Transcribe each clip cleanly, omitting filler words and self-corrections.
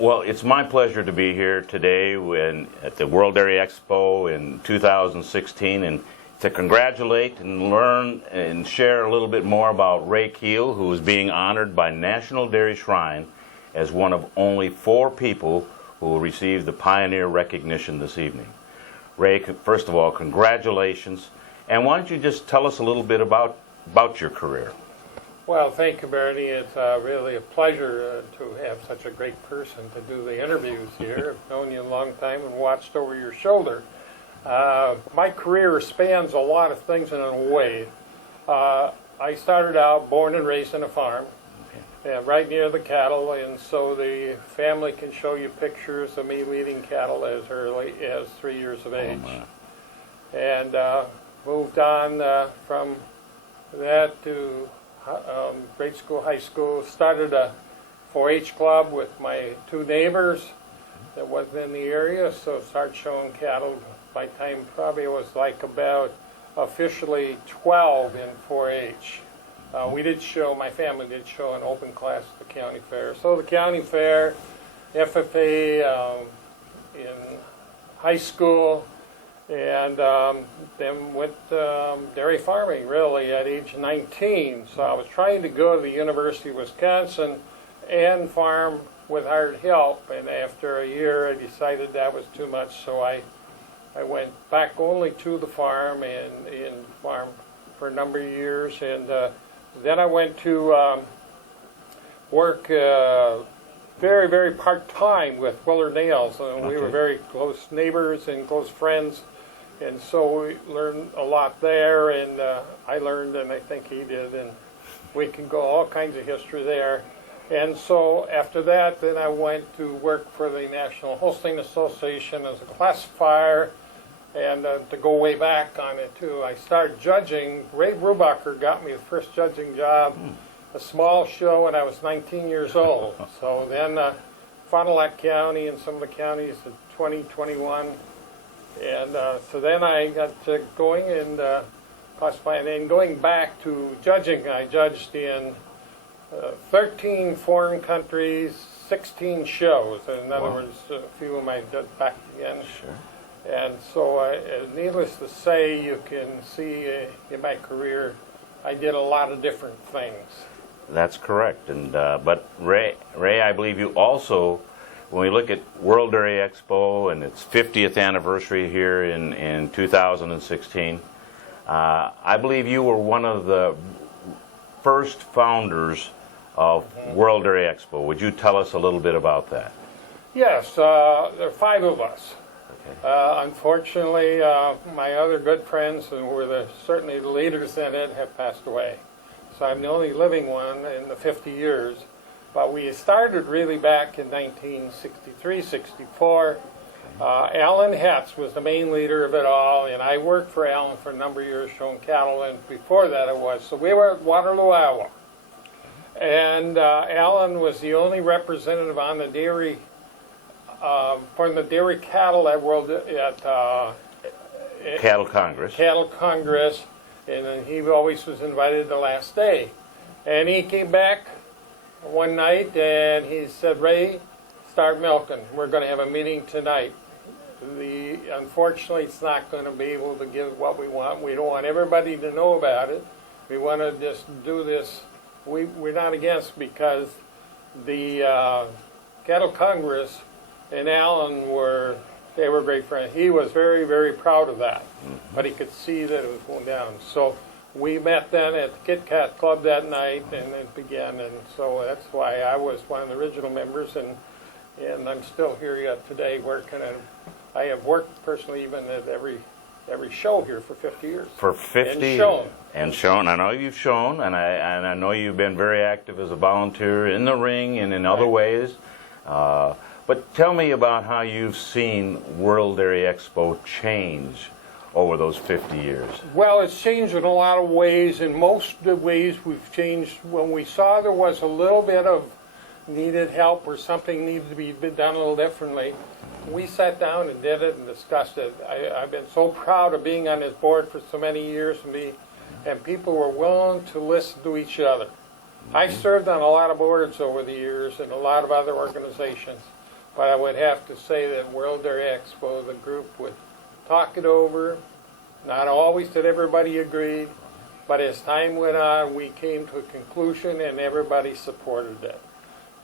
Well, it's my pleasure to be here today at the World Dairy Expo in 2016 and to congratulate and learn and share a little bit more about Ray Kuehl, who is being honored by National Dairy Shrine as one of only 4 people who will receive the Pioneer recognition this evening. Ray, first of all, congratulations. And why don't you just tell us a little bit about your career? Well, thank you, Bernie. It's really a pleasure to have such a great person to do the interviews here. I've known you a long time and watched over your shoulder. My career spans a lot of things in a way. I started out born and raised on a farm, right near the cattle, and so the family can show you pictures of me leading cattle as early as 3 years of age. And moved on from that to grade school, high school, started a 4-H club with my 2 neighbors that wasn't in the area, so started showing cattle. By time probably it was like about officially 12 in 4-H. We did show, my family did show an open class at the county fair. So the county fair, FFA in high school, and then went dairy farming really at age 19. So I was trying to go to the University of Wisconsin and farm with hard help, and after a year I decided that was too much, so I went back only to the farm and farmed for a number of years, and then I went to work very, very part-time with Willard Nails, and we were very close neighbors and close friends. And so we learned a lot there, and I learned, and I think he did, and we can go all kinds of history there. And so after that, then I went to work for the National Holstein Association as a classifier, and to go way back on it too, I started judging. Ray Brubacher got me the first judging job, a small show, when I was 19 years old. So then Fond du Lac County and some of the counties at 20, 21. And so then I got going and classifying, and going back to judging. I judged in 13 foreign countries, 16 shows. In other words, a few of my back again. Sure. And so, needless to say, you can see in my career, I did a lot of different things. That's correct. And but Ray, I believe you also, when we look at World Dairy Expo and its 50th anniversary here in 2016, I believe you were one of the first founders of World Dairy Expo. Would you tell us a little bit about that? Yes, there are 5 of us. Unfortunately, my other good friends, who were certainly the leaders in it, have passed away. So I'm the only living one in the 50 years. But we started really back in 1963, 64. Alan Hetz was the main leader of it all, and I worked for Alan for a number of years showing cattle, and before that it was. So we were at Waterloo, Iowa. And Alan was the only representative on the dairy, from the dairy cattle at Cattle Congress. Cattle Congress, and then he always was invited the last day. And he came back one night and he said, "Ray, start milking. We're going to have a meeting tonight. Unfortunately, it's not going to be able to give what we want. We don't want everybody to know about it. We want to just do this. We're not against, because the Cattle Congress and Alan were great friends. He was very, very proud of that, but he could see that it was going down. So we met then at the Kit Kat Club that night, and it began. And so that's why I was one of the original members, and I'm still here yet today working. I have worked personally even at every show here for 50 years. For 50 and shown. And shown. I know you've shown, and I know you've been very active as a volunteer in the ring and in other ways. But tell me about how you've seen World Dairy Expo change over those 50 years. Well, it's changed in a lot of ways. In most of the ways we've changed, when we saw there was a little bit of needed help or something needed to be done a little differently, we sat down and did it and discussed it. I've been so proud of being on this board for so many years, and people were willing to listen to each other. I've served on a lot of boards over the years and a lot of other organizations, but I would have to say that World Dairy Expo, the group would talk it over. Not always did everybody agree, but as time went on, we came to a conclusion and everybody supported it.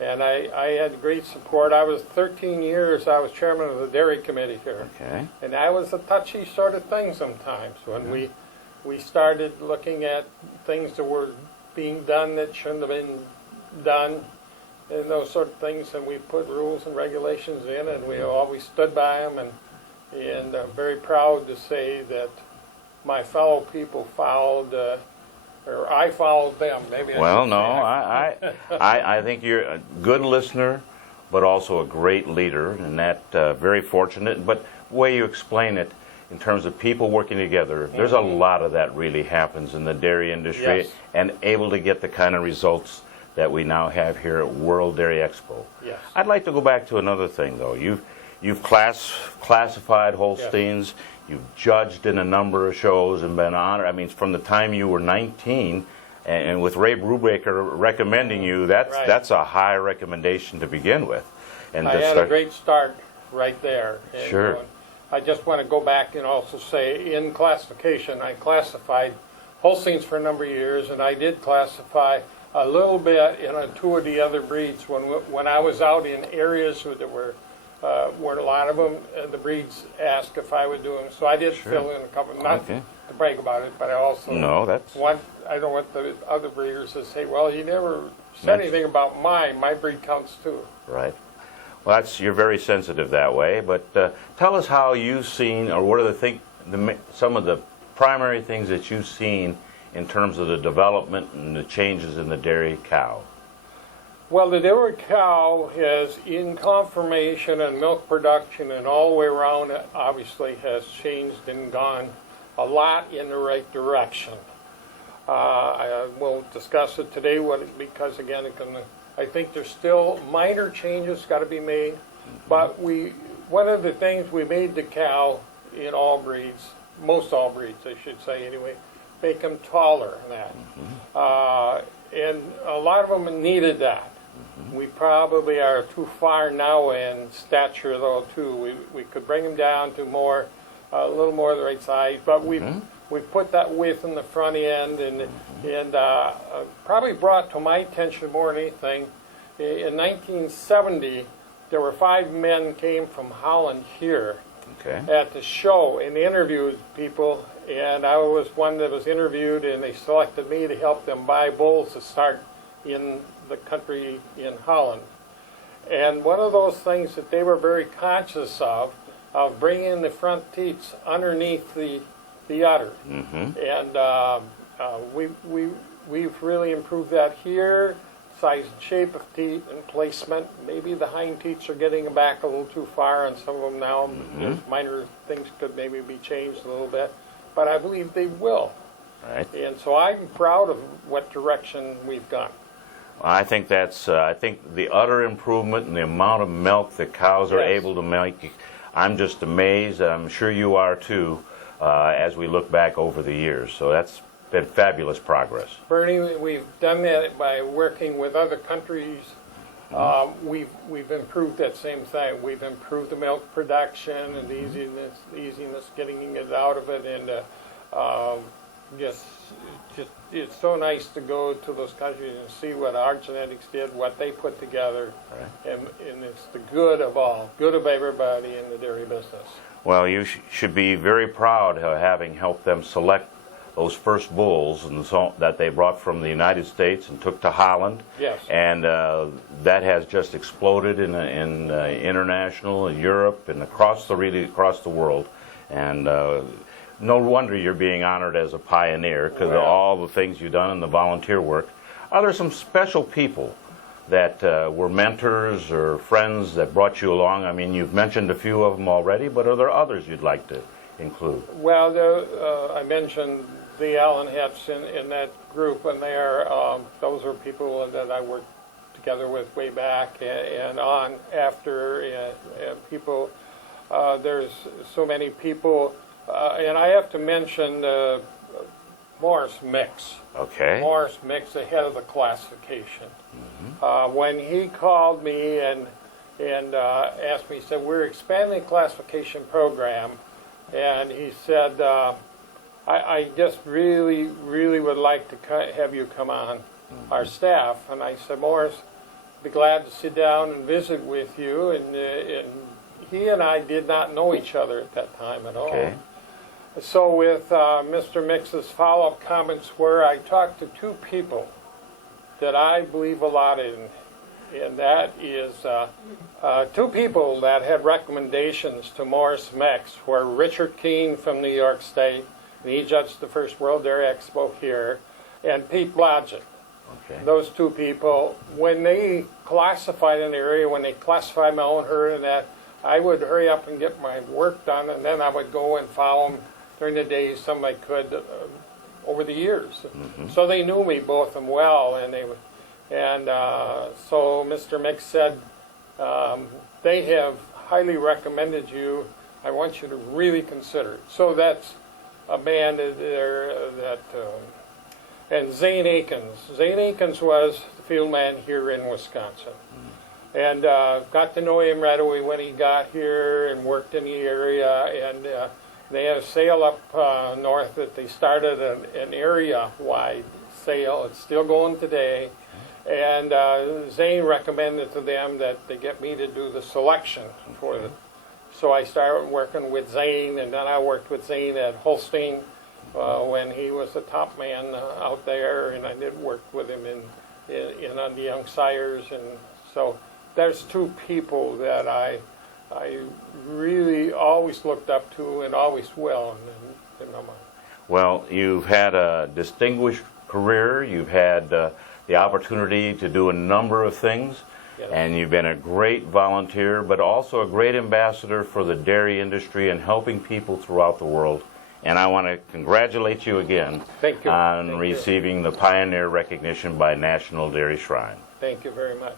And I had great support. I was 13 years, I was chairman of the dairy committee here. Okay. And that was a touchy sort of thing sometimes when we started looking at things that were being done that shouldn't have been done and those sort of things, and we put rules and regulations in, and we always stood by them, and I'm very proud to say that my fellow people followed, or I followed them. Maybe I Well, should no, say I think you're a good listener, but also a great leader, and that very fortunate. But the way you explain it, in terms of people working together, there's a lot of that really happens in the dairy industry, Yes. and able to get the kind of results that we now have here at World Dairy Expo. Yes. I'd like to go back to another thing, though. You've classified Holsteins. Yes. You've judged in a number of shows and been honored. I mean, from the time you were 19, and with Ray Brubaker recommending you, Right. that's a high recommendation to begin with. And I to had a start- great start right there. And, Sure. I just want to go back and also say, in classification, I classified Holsteins for a number of years, and I did classify a little bit in two of the other breeds when I was out in areas that were a lot of them. The breeds asked if I would do them, so I did Sure. fill in a couple. Not Okay. to brag about it, but I also No, that's I don't want the other breeders to say, "Well, you never said That's- anything about mine. My breed counts too." right. Well, you're very sensitive that way. But tell us how you've seen, or what are some of the primary things that you've seen in terms of the development and the changes in the dairy cow. Well, the dairy cow has, in conformation and milk production and all the way around, obviously has changed and gone a lot in the right direction. I won't discuss it today because, again, I think there's still minor changes got to be made. But one of the things we made the cow in all breeds, most all breeds, I should say anyway, make them taller than that. And a lot of them needed that. We probably are too far now in stature, though, too. We could bring them down to a little more the right size, but we put that width in the front end, and probably brought to my attention more than anything. In 1970, there were 5 men came from Holland here at the show and interviewed people, and I was one that was interviewed, and they selected me to help them buy bulls to start in the country in Holland. And one of those things that they were very conscious of bringing the front teats underneath the udder. And we've really improved that here. Size and shape of teat and placement. Maybe the hind teats are getting back a little too far on some of them now. Minor things could maybe be changed a little bit, but I believe they will. Right. And so I'm proud of what direction we've gone. I think I think the udder improvement and the amount of milk that cows are able to make, I'm just amazed. I'm sure you are too, as we look back over the years. So that's been fabulous progress. Bernie, we've done that by working with other countries. We've improved that same thing. We've improved the milk production and the easiness getting it out of it, and just it's so nice to go to those countries and see what our genetics did, what they put together, and it's the good of all, good of everybody in the dairy business. Well, you should be very proud of having helped them select those first bulls and that they brought from the United States and took to Holland. Yes. And that has just exploded in international, in Europe, and across the world. And no wonder you're being honored as a pioneer because of all the things you've done and the volunteer work. Are there some special people that were mentors or friends that brought you along? I mean, you've mentioned a few of them already, but are there others you'd like to include? Well, I mentioned the Allen Hets in that group, and those are people that I worked together with way back and on after, and people, there's so many people, and I have to mention Morris Mix. Okay. Morris Mix, the head of the classification. When he called me and and asked me, he said, we're expanding the classification program, and he said, I just really, really would like to have you come on our staff. And I said, Morris, I'd be glad to sit down and visit with you. And he and I did not know each other at that time at all. Okay. So with Mr. Mix's follow-up comments were, I talked to two people that I believe a lot in. And that is two people that had recommendations to Morris Mix were Richard Keene from New York State, and he judged the first World Dairy Expo here, and Pete Blodgett. Okay. Those two people, when they classified an area, when they classified my own herd and that, I would hurry up and get my work done, and then I would go and follow them during the days some I could over the years. Mm-hmm. So they knew me, both of them, well, and they would. And so Mr. Mix said, they have highly recommended you. I want you to really consider it. So that's a man there that, and Zane Akins. Zane Akins was the field man here in Wisconsin. And got to know him right away when he got here and worked in the area. And they had a sale up north that they started an area-wide sale. It's still going today. And Zane recommended to them that they get me to do the selection for it. So I started working with Zane, and then I worked with Zane at Holstein when he was the top man out there, and I did work with him in on the young sires. And so there's two people that I really always looked up to and always will in my mind. Well, you've had a distinguished career. You've had the opportunity to do a number of things, Yes. and you've been a great volunteer, but also a great ambassador for the dairy industry and helping people throughout the world. And I want to congratulate you again Thank you. on Thank you. receiving the Pioneer recognition by National Dairy Shrine. Thank you very much.